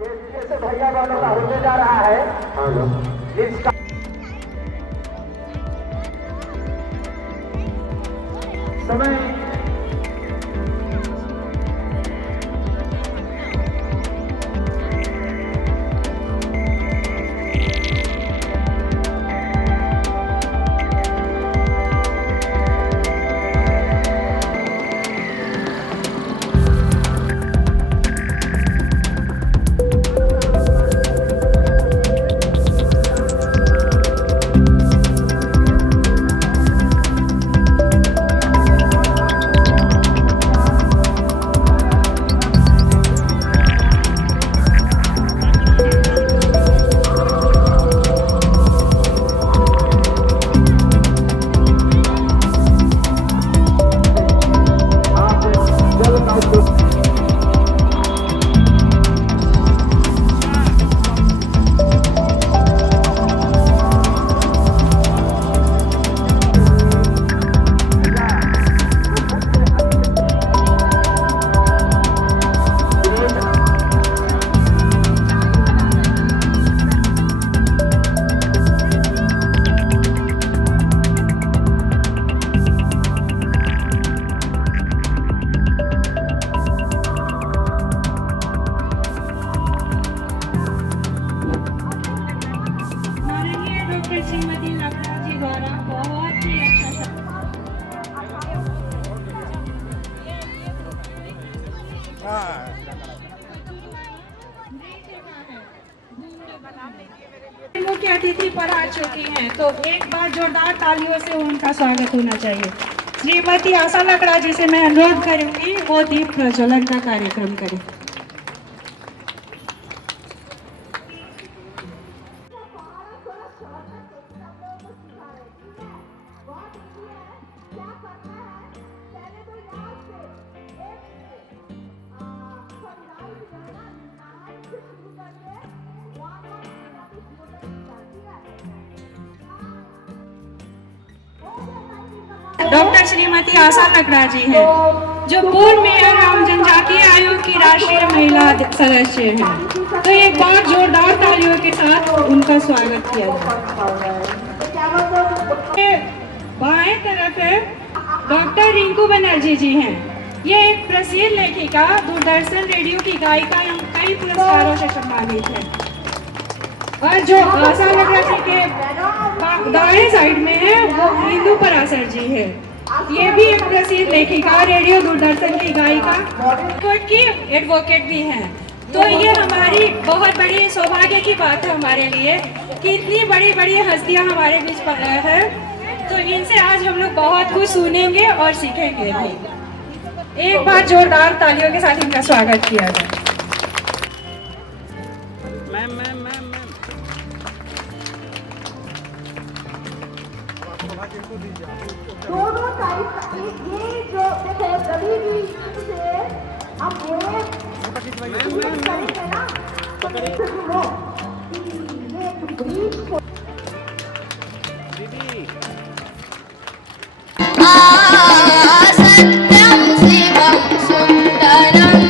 जैसे भैया वालों का होने जा रहा है इसका समय श्रीमती लखनऊ जी द्वारा बहुत ही अच्छा मुख्य अतिथि पर आ चुकी हैं, तो एक बार जोरदार तालियों से उनका स्वागत होना चाहिए। श्रीमती आशा लकड़ा जी से मैं अनुरोध करूंगी वो दीप प्रज्वलन का कार्यक्रम करें। डॉक्टर श्रीमती आशा लकड़ा जी हैं, जो पूर्व मेयर राम जनजातीय आयोग की राष्ट्रीय महिला सदस्य हैं। तो एक बार जोरदार तालियों के साथ उनका स्वागत किया जाए। बाएं तरफ है डॉक्टर रिंकू बनर्जी जी हैं। ये एक प्रसिद्ध लेखिका, दूरदर्शन रेडियो की गायिका एवं कई पुरस्कारों से सम्मानित है। और जो आशा लकड़ा जी के दाएं साइड में है वो इंदु पराशर जी है। ये भी एक प्रसिद्ध लेखिका, रेडियो दूरदर्शन की गायिका, कोर्ट की एडवोकेट भी हैं। तो ये हमारी बहुत बड़ी सौभाग्य की बात है हमारे लिए कि इतनी बड़ी बड़ी हस्तियां हमारे बीच है। तो इनसे आज हम लोग बहुत कुछ सुनेंगे और सीखेंगे भी। एक बार जोरदार तालियों के साथ इनका स्वागत किया जाए। दोनों साइड ये जो देखो कभी भी से अब ये करेंगे ना तो सुनो ये ब्रीफ दीदी सत्यम शिवम सुंदरम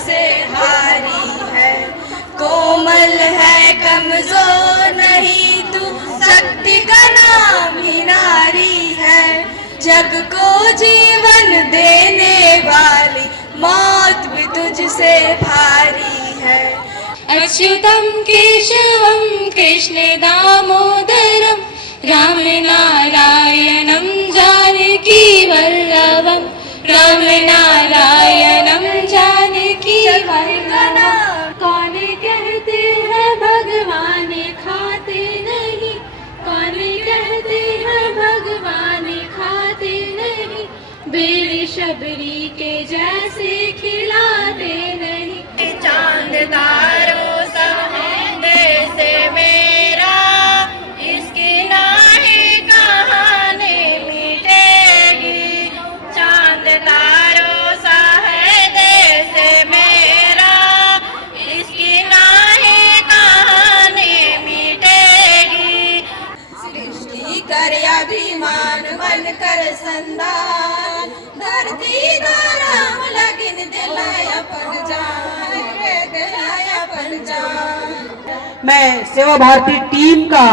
से हारी है। कोमल है कमजोर नहीं तू, शक्ति का नाम ही नारी है। जग को जीवन देने वाली मौत भी तुझसे भारी है। अच्युतम केशवम कृष्ण दामोदरम राम नारायणम जानकी वल्लभम राम नारायणम जानकी वल्लभम। कौन कहते हैं भगवान खाते नहीं, कौन कहते हैं भगवान खाते नहीं, बेरी शबरी के जैसे खिलाते नहीं। चांद तारों समेत से मेरा, इसकी नाही कहानी मिटेगी। चांद तारों सा है देश मेरा, इसकी नाही कहानी मिटेगी। सृष्टि कर अभिमान मन कर संदान, धरती धर्म लगन दिलाय अपन जान, दिलाय अपन जान। मैं सेवा भारती टीम का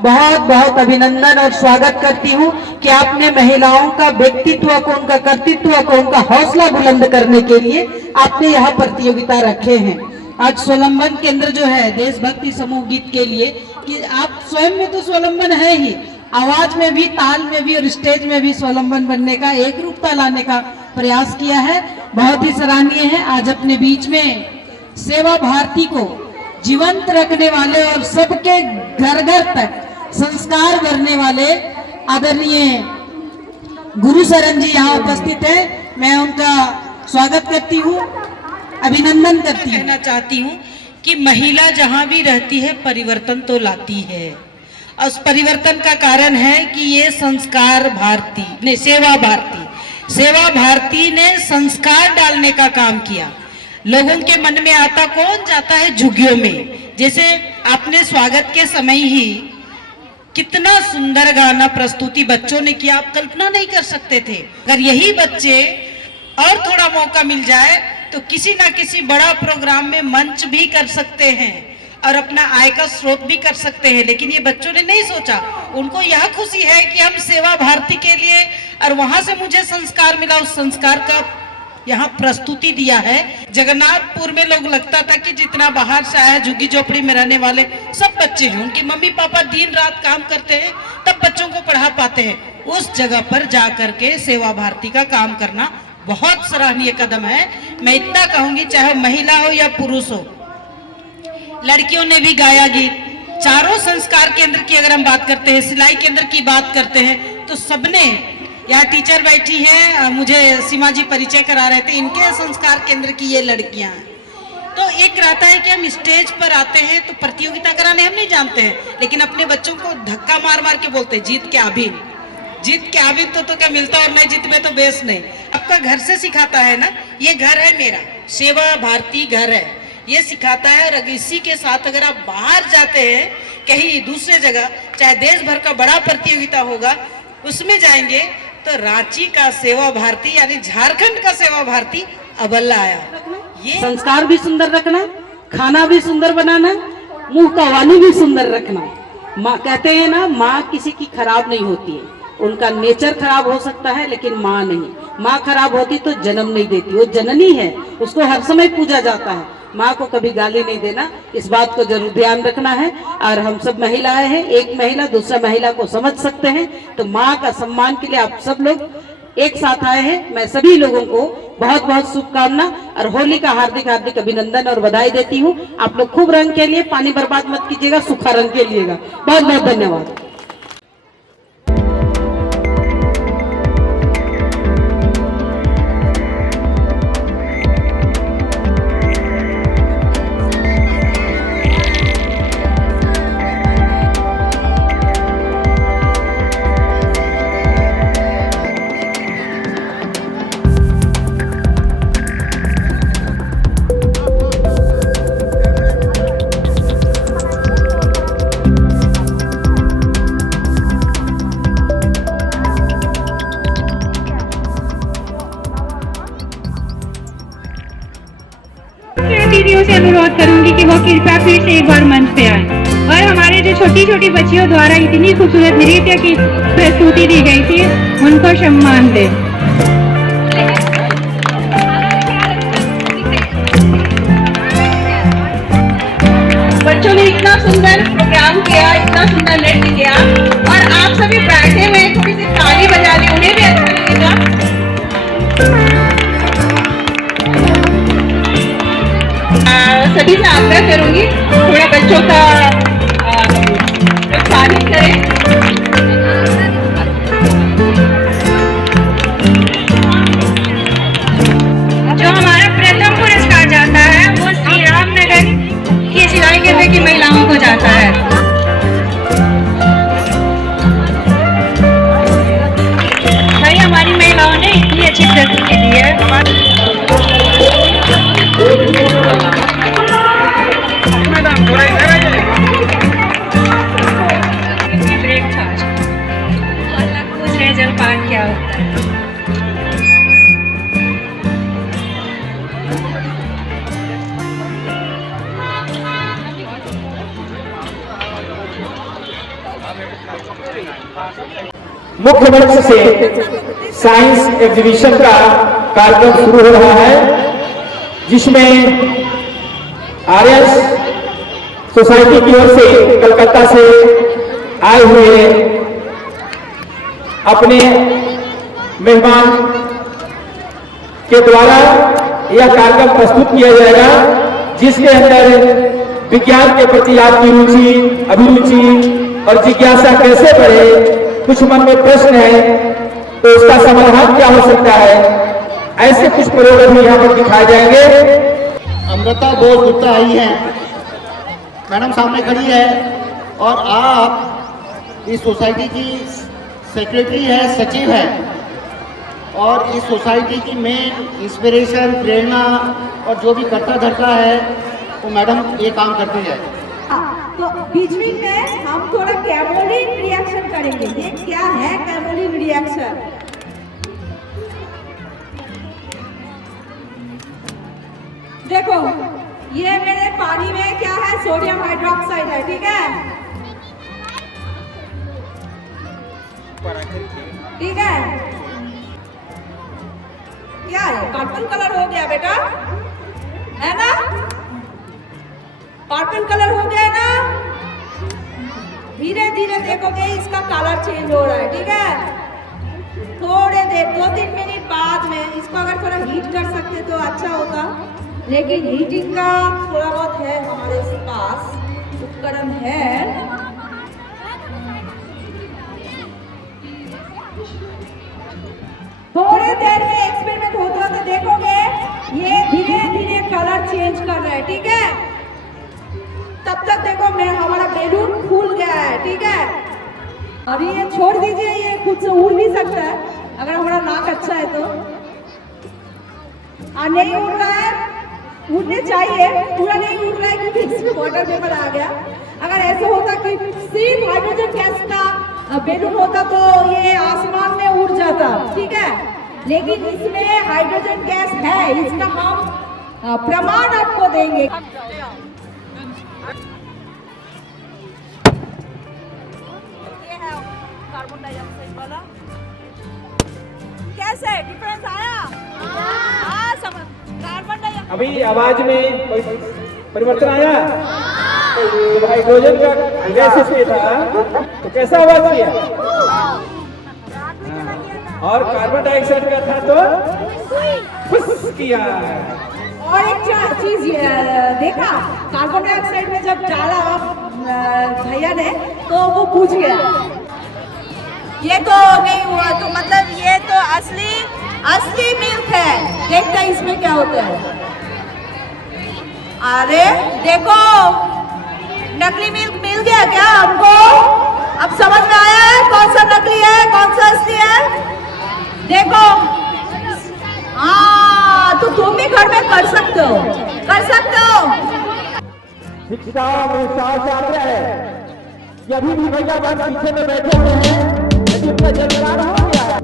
बहुत बहुत अभिनंदन और स्वागत करती हूँ कि आपने महिलाओं का व्यक्तित्व को, उनका कर्तृत्व को, उनका हौसला बुलंद करने के लिए आपने यह प्रतियोगिता रखे हैं। आज स्वलंबन केंद्र जो है देशभक्ति समूह गीत के लिए, कि आप स्वयं में तो स्वलंबन है ही, आवाज में भी, ताल में भी और स्टेज में भी स्वलंबन बनने का, एक रूपता लाने का प्रयास किया है। बहुत ही सराहनीय है। आज अपने बीच में सेवा भारती को जीवंत रखने वाले और सबके घर घर तक संस्कार भरने वाले आदरणीय गुरु शरण जी यहाँ उपस्थित है। मैं उनका स्वागत करती हूँ, अभिनंदन करती हूँ। कहना चाहती हूँ कि महिला जहाँ भी रहती है परिवर्तन तो लाती है, और उस परिवर्तन का कारण है कि ये संस्कार भारती ने, सेवा भारती ने संस्कार डालने का काम किया। लोगों के मन में आता कौन जाता है झुग्गियों में। जैसे आपने स्वागत के समय ही कितना सुंदर गाना प्रस्तुति बच्चों ने किया, आप कल्पना नहीं कर सकते थे। अगर यही बच्चे और थोड़ा मौका मिल जाए तो किसी ना किसी बड़ा प्रोग्राम में मंच भी कर सकते हैं और अपना आय का स्रोत भी कर सकते हैं, लेकिन ये बच्चों ने नहीं सोचा। उनको यह खुशी है कि हम सेवा भारती के लिए, और वहां से मुझे संस्कार मिला, उस संस्कार का यहाँ प्रस्तुति दिया है। जगन्नाथपुर में लोग लगता था कि जितना बाहर से आया झुग्गी झोपड़ी में रहने वाले सब बच्चे हैं, उनके मम्मी पापा दिन रात काम करते हैं तब बच्चों को पढ़ा पाते हैं। उस जगह पर जा करके सेवा भारती का काम करना बहुत सराहनीय कदम है। मैं इतना कहूंगी, चाहे महिला हो या पुरुष हो, लड़कियों ने भी गाया गीत। चारों संस्कार केंद्र की अगर हम बात करते हैं, सिलाई केंद्र की बात करते हैं, तो सबने, यहाँ टीचर बैठी हैं, मुझे सीमा जी परिचय करा रहे थे, इनके संस्कार केंद्र की ये लड़कियां हैं। तो एक रहता है कि हम स्टेज पर आते हैं तो प्रतियोगिता कराने हम नहीं जानते हैं, लेकिन अपने बच्चों को धक्का मार मार के बोलते हैं जीत के आबिद, जीत के आबिद तो क्या मिलता, और नहीं जीत में तो बेस नहीं। आपका घर से सिखाता है ना, ये घर है मेरा, सेवा भारती घर है, ये सिखाता है। और इसी के साथ अगर आप बाहर जाते हैं कहीं दूसरे जगह, चाहे देश भर का बड़ा प्रतियोगिता होगा उसमें जाएंगे, तो रांची का सेवा भारती यानी झारखंड का सेवा भारती अव्वल आया। ये संस्कार भी सुंदर रखना, खाना भी सुंदर बनाना, मुंह का वाणी भी सुंदर रखना। माँ कहते हैं ना, माँ किसी की खराब नहीं होती है, उनका नेचर खराब हो सकता है लेकिन माँ नहीं। माँ खराब होती तो जन्म नहीं देती, वो जननी है, उसको हर समय पूजा जाता है। माँ को कभी गाली नहीं देना, इस बात को जरूर ध्यान रखना है। और हम सब महिलाएं हैं, एक महिला दूसरा महिला को समझ सकते हैं, तो माँ का सम्मान के लिए आप सब लोग एक साथ आए हैं। मैं सभी लोगों को बहुत बहुत शुभकामना और होली का हार्दिक हार्दिक अभिनंदन और बधाई देती हूँ। आप लोग खूब रंग के लिए, पानी बर्बाद मत कीजिएगा, सूखा रंग के लिएगा। बहुत बहुत धन्यवाद। से अनुरोध करूंगी कि वो कृपया फिर से एक बार मंच पे आए और हमारे जो छोटी छोटी बच्चियों द्वारा इतनी खूबसूरत नृत्य की प्रस्तुति दी गई थी उनको सम्मान दें। बच्चों ने इतना सुंदर प्रोग्राम किया, इतना सुंदर नृत्य किया और आप सभी बैठे हुए थोड़ी सी ताली बजा ली, उन्हें भी अच्छा लगेगा। सभी से आग्रह करूंगी थोड़ा बच्चों का प्रोत्साहित करें। जो हमारा प्रथम पुरस्कार जाता है वो श्री रामनगर की सिलाई केंद्र की महिलाओं को जाता है। भाई हमारी महिलाओं ने इतनी अच्छी प्रस्तुति दी है। ब्रेकफास्ट दूसरे जलपान क्या होता है। मुख्य मंच से साइंस एग्जीबिशन का कार्यक्रम शुरू हो रहा है, जिसमें आरएस सोसाइटी की ओर से कलकत्ता से आए हुए अपने मेहमान के द्वारा यह कार्यक्रम प्रस्तुत किया जाएगा, जिसके अंदर विज्ञान के प्रति आपकी रुचि, अभिरुचि और जिज्ञासा कैसे बढ़े, कुछ मन में प्रश्न है तो उसका समाधान क्या हो सकता है, ऐसे कुछ प्रयोग भी यहाँ पर दिखाए जाएंगे। अमृता बोस गुप्ता आई हैं, मैडम सामने खड़ी है और आप इस सोसाइटी की सेक्रेटरी है, सचिव है और इस सोसाइटी की मेन इंस्पिरेशन, प्रेरणा और जो भी करता धरता है वो मैडम ये काम करती है। तो बीच में हम थोड़ा कैमोलिन रिएक्शन करेंगे। ये क्या है कैमोलिन रिएक्शन? देखो ये मेरे पानी में क्या है, सोडियम हाइड्रोक्साइड है, ठीक है, ठीक है। क्या है, पर्पल कलर हो गया बेटा, है ना, पर्पल कलर हो गया ना। धीरे धीरे देखोगे इसका कलर चेंज हो रहा है, ठीक है। थोड़े देर 2-3 मिनट बाद में इसको अगर थोड़ा हीट कर सकते तो अच्छा होता, लेकिन हीटिंग का थोड़ा बहुत है हमारे पास उपकरण है। थोड़े देर में एक्सपेरिमेंट होता तो देखोगे ये धीरे धीरे कलर चेंज कर रहा है, ठीक है। तब तक देखो मैं हमारा बैलून फूल गया है, ठीक है। और ये छोड़ दीजिए, ये खुद से उड़ भी सकता है अगर हमारा नाक अच्छा है तो। और नहीं उड़ रहा है, उड़ने चाहिए, पूरा नहीं उड़ रहा है क्योंकि इसमें वाटर वेपर आ गया। अगर ऐसे होता कि सिर्फ हाइड्रोजन गैस का बैलून होता तो ये आसमान में उड़ जाता, ठीक है। लेकिन इसमें हाइड्रोजन गैस है, इसका हम प्रमाण आपको देंगे। कार्बन डाइऑक्साइड वाला कैसे डिफरेंस आया? हाँ, कार्बन डाइऑक्साइड अभी आवाज में कोई परिवर्तन आया? तो हाइड्रोजन का गैस इसमें था तो कैसा आवाज किया, और कार्बन डाइऑक्साइड का था तो फुस किया। और एक चीज देखा, कार्बन डाइऑक्साइड में जब डाला भैया ने तो वो पूछ गया। ये तो नहीं हुआ, तो मतलब ये तो असली मिल्क है। देखते हैं इसमें क्या होता है। अरे देखो नकली मिल्क मिल गया क्या हमको? अब समझ में आया है कौन सा नकली है कौन सा असली है? देखो, हाँ, तो तुम भी घर में कर सकते हो, कर सकते हो। शिक्षा में छात्र है, अभी भी भैया बस पीछे में बैठे हुए हैं, लेकिन उनका जलकार हो गया है।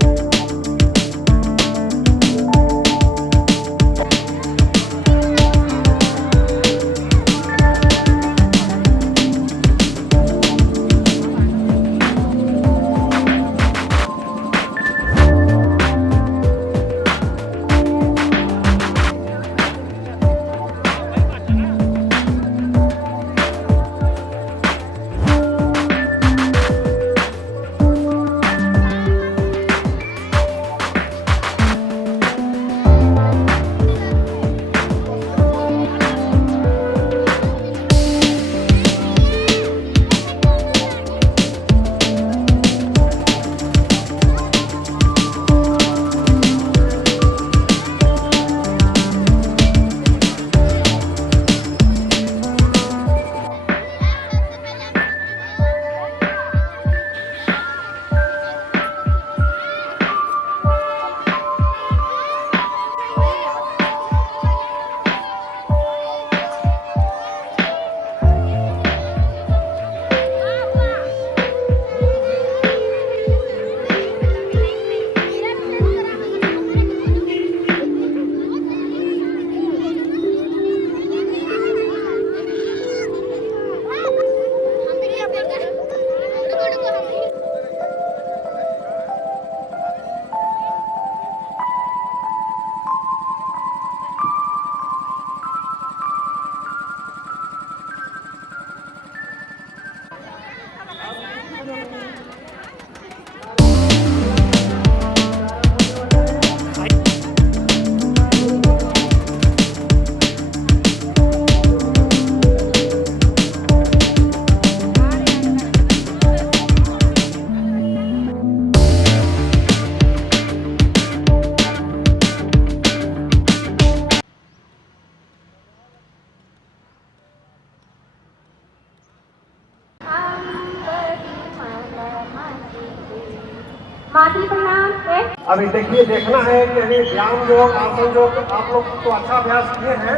अभी देखिए, देखना है कि अभी व्यायाम योग आसन योग आप लोग तो अच्छा अभ्यास किए हैं,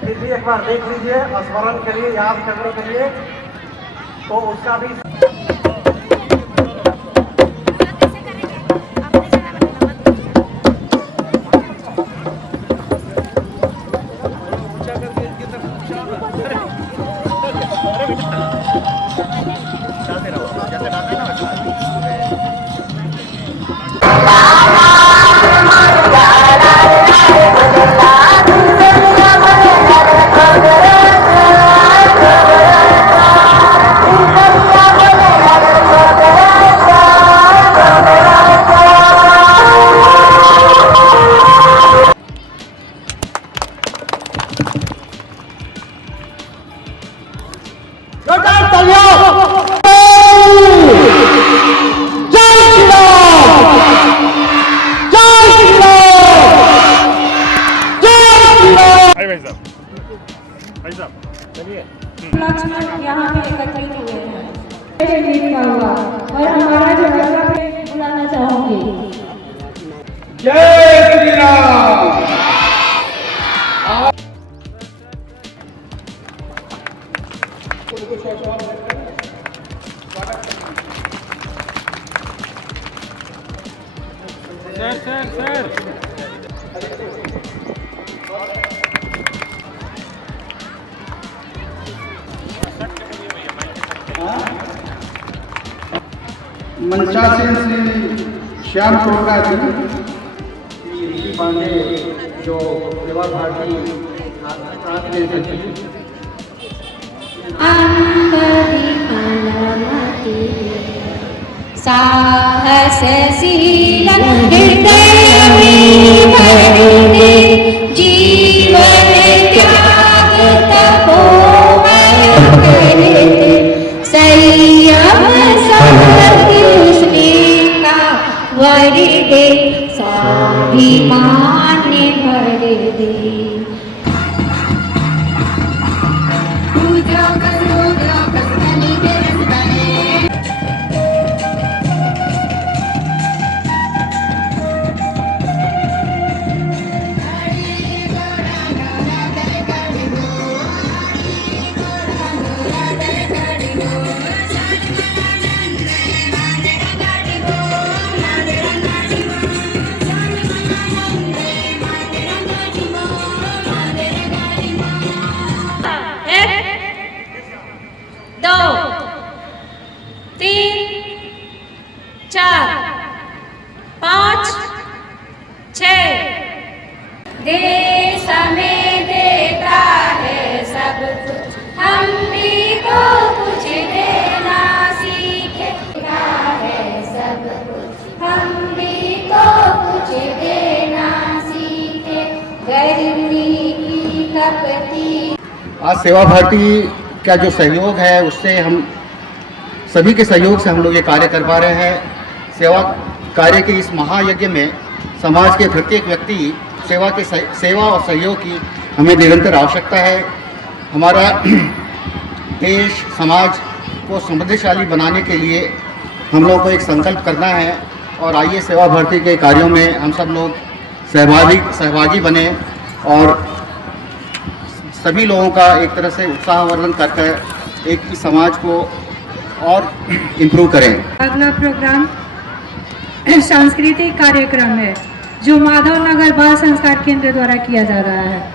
फिर भी एक बार देख लीजिए स्मरण के लिए, याद करने के लिए, तो उसका भी लक्ष्मण यहाँ पे एकत्रित हुए हैं और हमारा जो बुलाना चाहूंगी। जय श्री राम। मंचासीन श्री श्याम चोपड़ा जी, ऋषि पांडे जो सेवा भारती साहसशील हृदय में भरते जीवन त्याग तपोवन करते संयम उसका वर दे स्वाभिमान भर दे। देश हमें देता है सब कुछ, हम भी तो कुछ देना सीखे है सब कुछ, हम भी तो कुछ देना सीखे गरीबी की कपटी। आज सेवा भारती का जो सहयोग है उससे हम सभी के सहयोग से हम लोग ये कार्य कर पा रहे हैं। सेवा कार्य के इस महायज्ञ में समाज के प्रत्येक व्यक्ति सेवा और सहयोग की हमें निरंतर आवश्यकता है। हमारा देश समाज को समृद्धिशाली बनाने के लिए हम लोग को एक संकल्प करना है और आइए सेवा भारती के कार्यों में हम सब लोग सहभागी बने और सभी लोगों का एक तरह से उत्साहवर्धन करके एक ही समाज को और इम्प्रूव करें। अगला प्रोग्राम सांस्कृतिक कार्यक्रम है जो माधव नगर बाल संस्कार केंद्र द्वारा किया जा रहा है।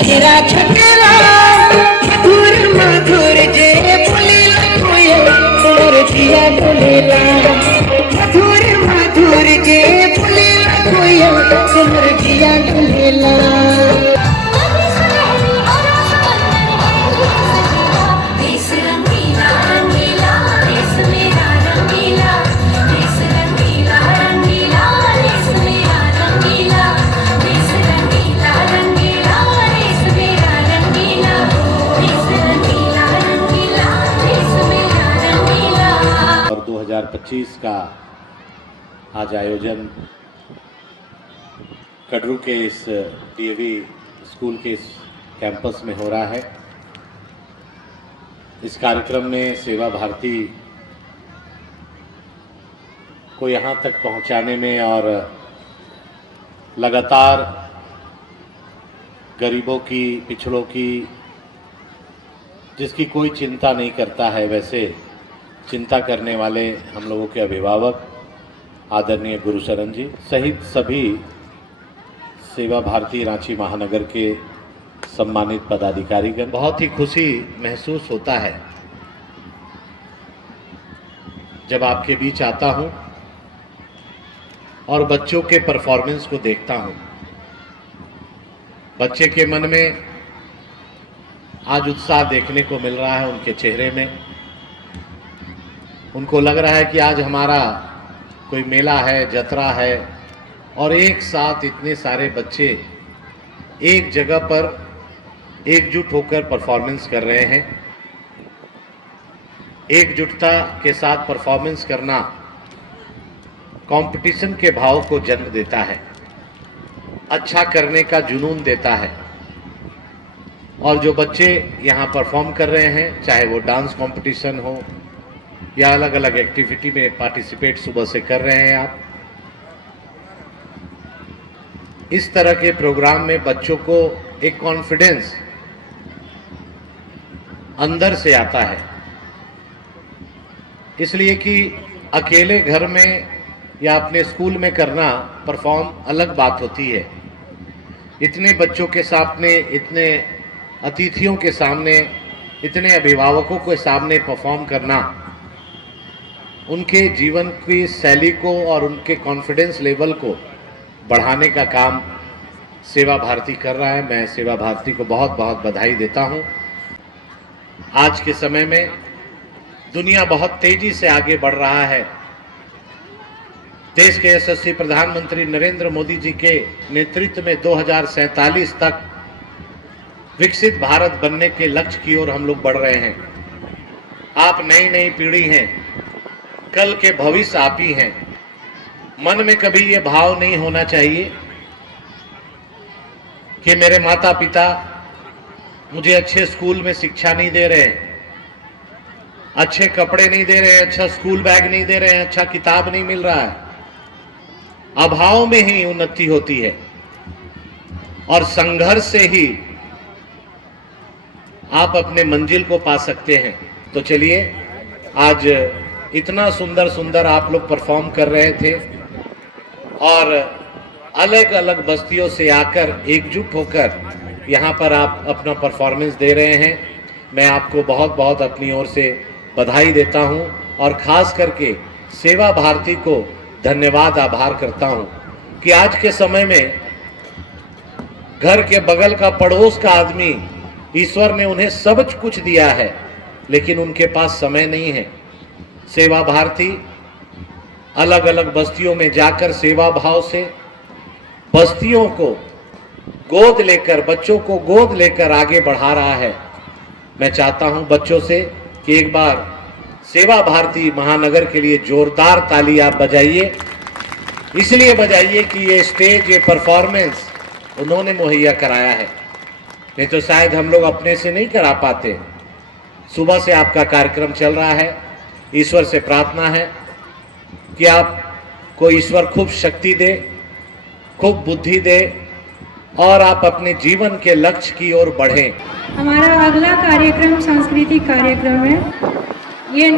तेरा छठवा 2025 का आज आयोजन कटरू के इस डीएवी स्कूल के इस कैंपस में हो रहा है। इस कार्यक्रम में सेवा भारती को यहाँ तक पहुँचाने में और लगातार गरीबों की, पिछड़ों की, जिसकी कोई चिंता नहीं करता है, वैसे चिंता करने वाले हम लोगों के अभिभावक आदरणीय गुरुशरण जी सहित सभी सेवा भारती रांची महानगर के सम्मानित पदाधिकारीगण, बहुत ही खुशी महसूस होता है जब आपके बीच आता हूं और बच्चों के परफॉर्मेंस को देखता हूं। बच्चे के मन में आज उत्साह देखने को मिल रहा है, उनके चेहरे में। उनको लग रहा है कि आज हमारा कोई मेला है, जतरा है और एक साथ इतने सारे बच्चे एक जगह पर एकजुट होकर परफॉर्मेंस कर रहे हैं। एकजुटता के साथ परफॉर्मेंस करना कंपटीशन के भाव को जन्म देता है, अच्छा करने का जुनून देता है। और जो बच्चे यहाँ परफॉर्म कर रहे हैं, चाहे वो डांस कंपटीशन हो या अलग अलग एक्टिविटी में पार्टिसिपेट सुबह से कर रहे हैं आप, इस तरह के प्रोग्राम में बच्चों को एक कॉन्फिडेंस अंदर से आता है। इसलिए कि अकेले घर में या अपने स्कूल में करना परफॉर्म अलग बात होती है। इतने बच्चों के सामने, इतने अतिथियों के सामने, इतने अभिभावकों के सामने परफॉर्म करना उनके जीवन की शैली को और उनके कॉन्फिडेंस लेवल को बढ़ाने का काम सेवा भारती कर रहा है। मैं सेवा भारती को बहुत बहुत बधाई देता हूं। आज के समय में दुनिया बहुत तेजी से आगे बढ़ रहा है। देश के यशस्वी प्रधानमंत्री नरेंद्र मोदी जी के नेतृत्व में 2047 तक विकसित भारत बनने के लक्ष्य की ओर हम लोग बढ़ रहे हैं। आप नई नई पीढ़ी हैं, कल के भविष्य आप ही हैं। मन में कभी ये भाव नहीं होना चाहिए कि मेरे माता पिता मुझे अच्छे स्कूल में शिक्षा नहीं दे रहे हैं, अच्छे कपड़े नहीं दे रहे हैं, अच्छा स्कूल बैग नहीं दे रहे हैं, अच्छा किताब नहीं मिल रहा है। अभाव में ही उन्नति होती है और संघर्ष से ही आप अपने मंजिल को पा सकते हैं। तो चलिए, आज इतना सुंदर सुंदर आप लोग परफॉर्म कर रहे थे और अलग अलग बस्तियों से आकर एकजुट होकर यहाँ पर आप अपना परफॉर्मेंस दे रहे हैं। मैं आपको बहुत बहुत अपनी ओर से बधाई देता हूँ और ख़ास करके सेवा भारती को धन्यवाद, आभार करता हूँ कि आज के समय में घर के बगल का, पड़ोस का आदमी, ईश्वर ने उन्हें सब कुछ दिया है लेकिन उनके पास समय नहीं है। सेवा भारती अलग अलग बस्तियों में जाकर सेवा भाव से बस्तियों को गोद लेकर, बच्चों को गोद लेकर आगे बढ़ा रहा है। मैं चाहता हूं बच्चों से कि एक बार सेवा भारती महानगर के लिए जोरदार ताली आप बजाइए। इसलिए बजाइए कि ये स्टेज, ये परफॉर्मेंस उन्होंने मुहैया कराया है, नहीं तो शायद हम लोग अपने से नहीं करा पाते। सुबह से आपका कार्यक्रम चल रहा है। ईश्वर से प्रार्थना है कि आपको ईश्वर खूब शक्ति दे, खूब बुद्धि दे और आप अपने जीवन के लक्ष्य की ओर बढ़ें। हमारा अगला कार्यक्रम सांस्कृतिक कार्यक्रम है। ये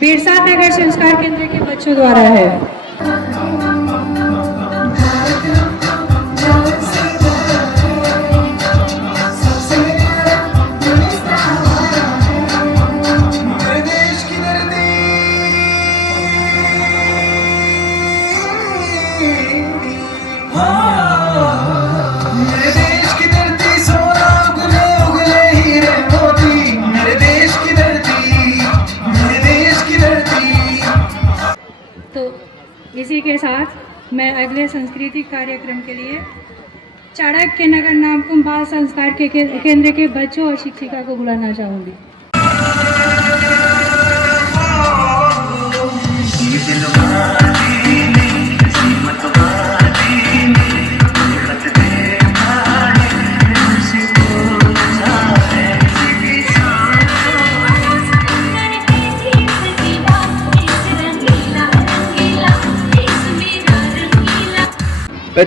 बिरसा नगर संस्कार केंद्र के बच्चों द्वारा है। इसी के साथ मैं अगले सांस्कृतिक कार्यक्रम के लिए चाणक्य नगर नामकुम बाल संस्कार के केंद्र के बच्चों और शिक्षिका को बुलाना चाहूँगी। मैं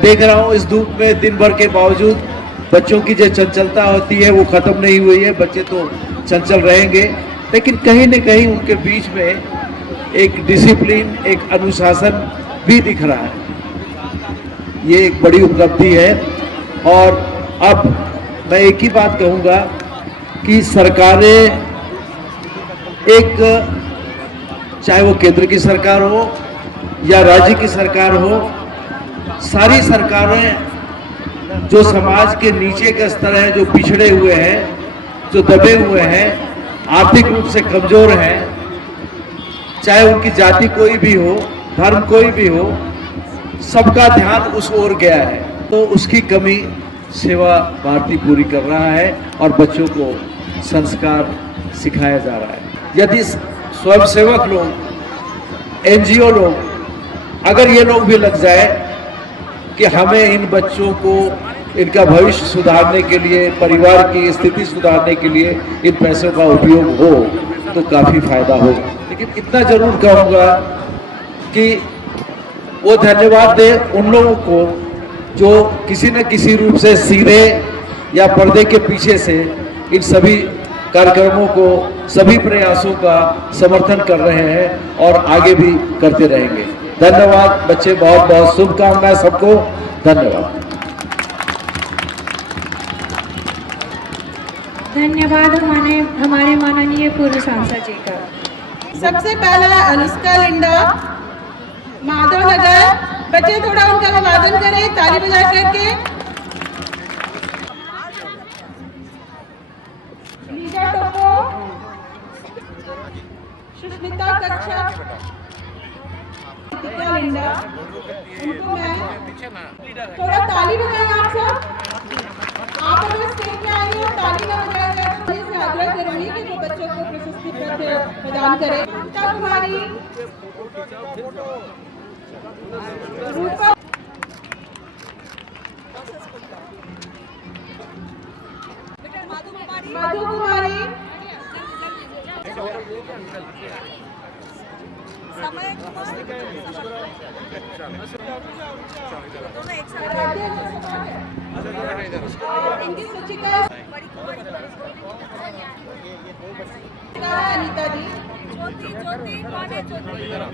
देख रहा हूँ इस धूप में दिन भर के बावजूद बच्चों की जो चंचलता होती है वो खत्म नहीं हुई है। बच्चे तो चंचल रहेंगे, लेकिन कहीं न कहीं उनके बीच में एक डिसिप्लिन, एक अनुशासन भी दिख रहा है। ये एक बड़ी उपलब्धि है। और अब मैं एक ही बात कहूँगा कि सरकारें, एक चाहे वो केंद्र की सरकार हो या राज्य की सरकार हो, सारी सरकारें जो समाज के नीचे का स्तर है, जो पिछड़े हुए हैं, जो दबे हुए हैं, आर्थिक रूप से कमजोर हैं, चाहे उनकी जाति कोई भी हो, धर्म कोई भी हो, सबका ध्यान उस ओर गया है। तो उसकी कमी सेवा भारती पूरी कर रहा है और बच्चों को संस्कार सिखाया जा रहा है। यदि स्वयंसेवक लोग, NGO लोग, अगर ये लोग भी लग जाए कि हमें इन बच्चों को इनका भविष्य सुधारने के लिए, परिवार की स्थिति सुधारने के लिए इन पैसों का उपयोग हो, तो काफ़ी फायदा होगा। लेकिन इतना जरूर कहूँगा कि वो धन्यवाद दे उन लोगों को जो किसी न किसी रूप से सीधे या पर्दे के पीछे से इन सभी कार्यक्रमों को, सभी प्रयासों का समर्थन कर रहे हैं और आगे भी करते रहेंगे। धन्यवाद बच्चे, बहुत बहुत शुभकामनाएं सबको। धन्यवाद। धन्यवाद हमारे माननीय पूर्व सांसद जी का। सबसे पहला अनुष्का लिंडा, माधव नगर। बच्चे थोड़ा उनका अभिवादन करें ताली बजा करके। लीजा टोपो, सुष्मिता कक्षा, लिंडा, उनको मैं थोड़ा ताली बजाएं आप सब। आप अगर स्टेज में आए हो ताली ना बजाएगा तो मैं से आग्रह करूंगी कि जो बच्चों को प्रशस्ति पत्र प्रदान करें। कुमारी रूपा, मधु कुमारी, अनीता जी, ज्योति ज्योति कौन है? ज्योति बेटा,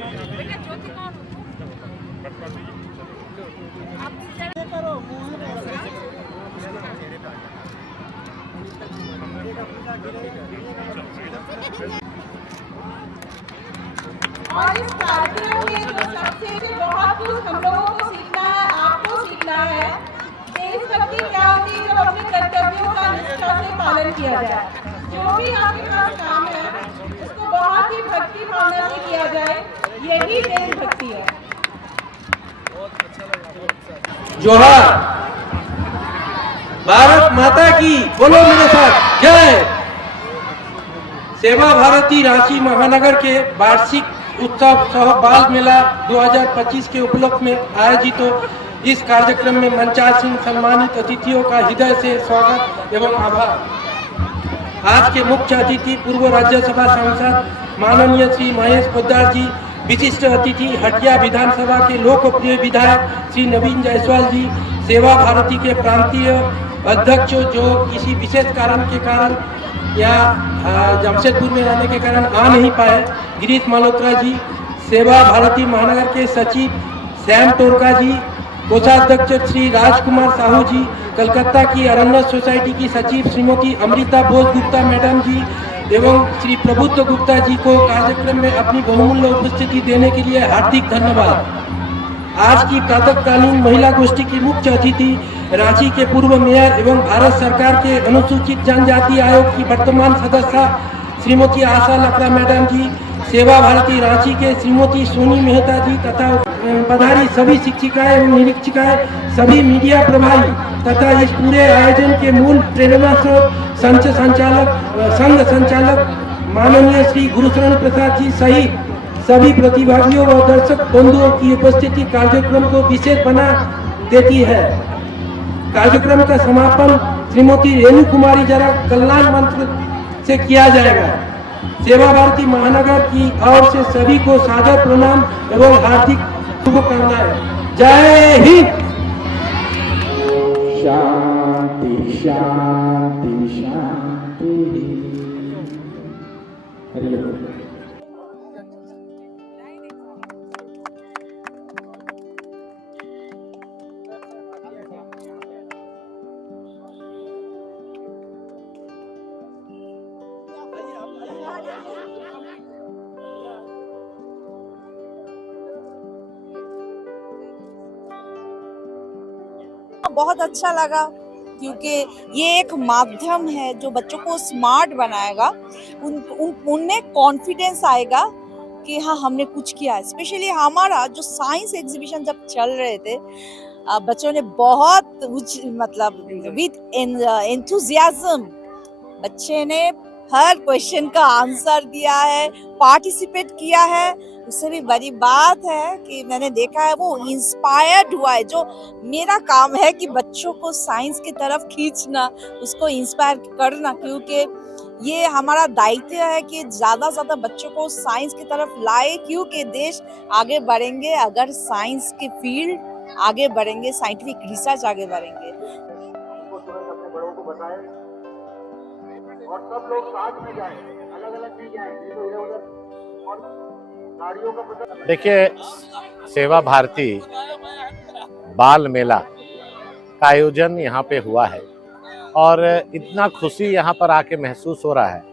ज्योति कौन? और इस कार्यक्रम में जो सबसे बहुत कुछ हम लोगों को सीखना है, आपको सीखना है, देशभक्ति क्या होती है जब अपने कर्तव्यों का निष्ठा से पालन किया जाए। जो भी आपके पास काम है उसको बहुत ही भक्ति भावना से किया जाए, यही देशभक्ति है। जोहार, भारत माता की बोलो मेरे साथ जय। सेवा भारती रांची महानगर के वार्षिक उत्सव सह बाल मेला 2025 के उपलक्ष्य में आयोजित इस कार्यक्रम में मंचासीन सम्मानित अतिथियों का हृदय से स्वागत एवं आभार। आज के मुख्य अतिथि पूर्व राज्यसभा सांसद माननीय श्री महेश पोद्दार जी, विशिष्ट अतिथि हटिया विधानसभा के लोकप्रिय विधायक श्री नवीन जायसवाल जी, सेवा भारती के प्रांतीय अध्यक्ष जो किसी विशेष कारण के कारण या जमशेदपुर में रहने के कारण आ नहीं पाए, गिरीश मल्होत्रा जी, सेवा भारती महानगर के सचिव श्याम टोरका जी, कोषाध्यक्ष श्री राजकुमार साहू जी, कलकत्ता की अरण्य सोसाइटी की सचिव श्रीमती अमृता बोस गुप्ता मैडम जी एवं श्री प्रबुद्ध गुप्ता जी को कार्यक्रम में अपनी बहुमूल्य उपस्थिति देने के लिए हार्दिक धन्यवाद। आज की प्रातःकालीन महिला गोष्ठी की मुख्य अतिथि रांची के पूर्व मेयर एवं भारत सरकार के अनुसूचित जनजाति आयोग की वर्तमान सदस्य श्रीमती आशा लकड़ा मैडम जी, सेवा भारती रांची के श्रीमती सोनी मेहता जी तथा पधारी सभी शिक्षिकाएं एवं निरीक्षिकाएं, सभी मीडिया प्रभारी तथा इस पूरे आयोजन के मूल प्रेरणा स्रोत संघ संचालक माननीय श्री गुरुशरण प्रसाद जी सहित सभी प्रतिभागियों व दर्शक बंधुओं की उपस्थिति कार्यक्रम को विशेष बना देती है। कार्यक्रम का समापन श्रीमती रेणु कुमारी जरा कल्याण मंत्र से किया जाएगा। सेवा भारती महानगर की ओर से सभी को सादर प्रणाम एवं हार्दिक शुभकामनाएं। जय हिंद। शांति शांति शांति। बहुत अच्छा लगा क्योंकि ये एक माध्यम है जो बच्चों को स्मार्ट बनाएगा, उनमें कॉन्फिडेंस आएगा कि हाँ हमने कुछ किया है। स्पेशली हमारा जो साइंस एग्जीबिशन जब चल रहे थे, बच्चों ने बहुत मतलब विद एंथुजियाज्म बच्चे ने हर क्वेश्चन का आंसर दिया है, पार्टिसिपेट किया है। उससे भी बड़ी बात है कि मैंने देखा है वो इंस्पायर्ड हुआ है। जो मेरा काम है कि बच्चों को साइंस की तरफ खींचना, उसको इंस्पायर करना, क्योंकि ये हमारा दायित्व है कि ज़्यादा से ज़्यादा बच्चों को साइंस की तरफ लाए, क्योंकि देश आगे बढ़ेंगे अगर साइंस के फील्ड आगे बढ़ेंगे, साइंटिफिक रिसर्च आगे बढ़ेंगे। अपने बड़ों को बताएं और सब लोग साथ में जाएं, अलग-अलग नहीं जाएं, इधर-उधर। और देखिए, सेवा भारती बाल मेला का आयोजन यहाँ पे हुआ है और इतना खुशी यहाँ पर आके महसूस हो रहा है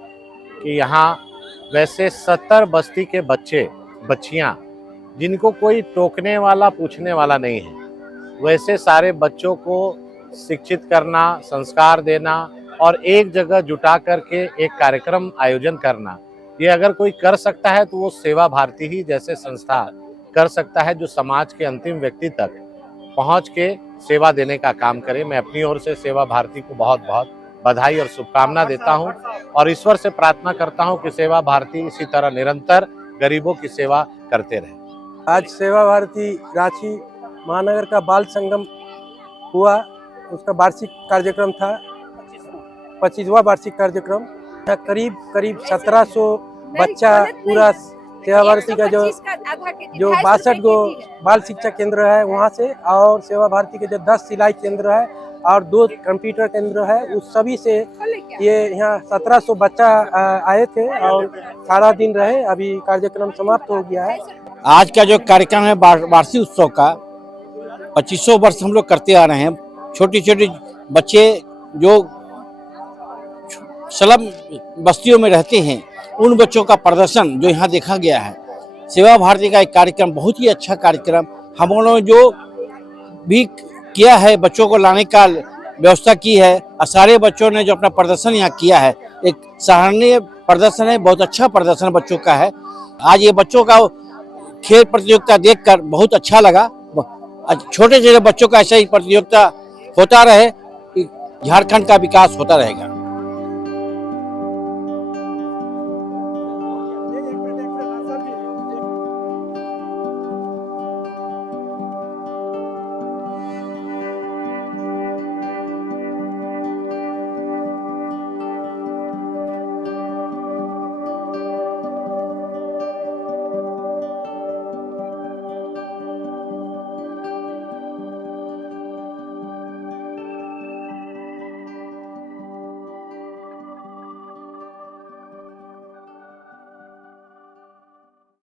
कि यहाँ वैसे 70 बस्ती के बच्चे बच्चियाँ जिनको कोई टोकने वाला पूछने वाला नहीं है, वैसे सारे बच्चों को शिक्षित करना, संस्कार देना और एक जगह जुटा करके एक कार्यक्रम आयोजन करना, ये अगर कोई कर सकता है तो वो सेवा भारती ही जैसे संस्था कर सकता है, जो समाज के अंतिम व्यक्ति तक पहुंच के सेवा देने का काम करे। मैं अपनी ओर से सेवा भारती को बहुत बहुत बधाई और शुभकामना देता हूं और ईश्वर से प्रार्थना करता हूं कि सेवा भारती इसी तरह निरंतर गरीबों की सेवा करते रहे। आज सेवा भारती रांची महानगर का बाल संगम हुआ, उसका वार्षिक कार्यक्रम था, 25वां वार्षिक कार्यक्रम। करीब 1700 बच्चा पूरा सेवा भारती का जो 62 गो बाल शिक्षा केंद्र है वहाँ से, और सेवा भारती के जो 10 सिलाई केंद्र है और 2 कंप्यूटर केंद्र है, उस सभी से ये यहाँ 1700 बच्चा आए थे और सारा दिन रहे। अभी कार्यक्रम समाप्त हो गया है। आज का जो कार्यक्रम है वार्षिक उत्सव का 2500 वर्ष हम लोग करते आ रहे हैं। छोटे छोटे बच्चे जो स्लम बस्तियों में रहते हैं, उन बच्चों का प्रदर्शन जो यहाँ देखा गया है। सेवा भारती का एक कार्यक्रम, बहुत ही अच्छा कार्यक्रम। हम लोगों ने जो भी किया है, बच्चों को लाने का व्यवस्था की है और सारे बच्चों ने जो अपना प्रदर्शन यहाँ किया है, एक सराहनीय प्रदर्शन है, बहुत अच्छा प्रदर्शन बच्चों का है। आज ये बच्चों का खेल प्रतियोगिता देखकर बहुत अच्छा लगा। छोटे छोटे बच्चों का ऐसा ही प्रतियोगिता होता रहे, झारखंड का विकास होता रहेगा।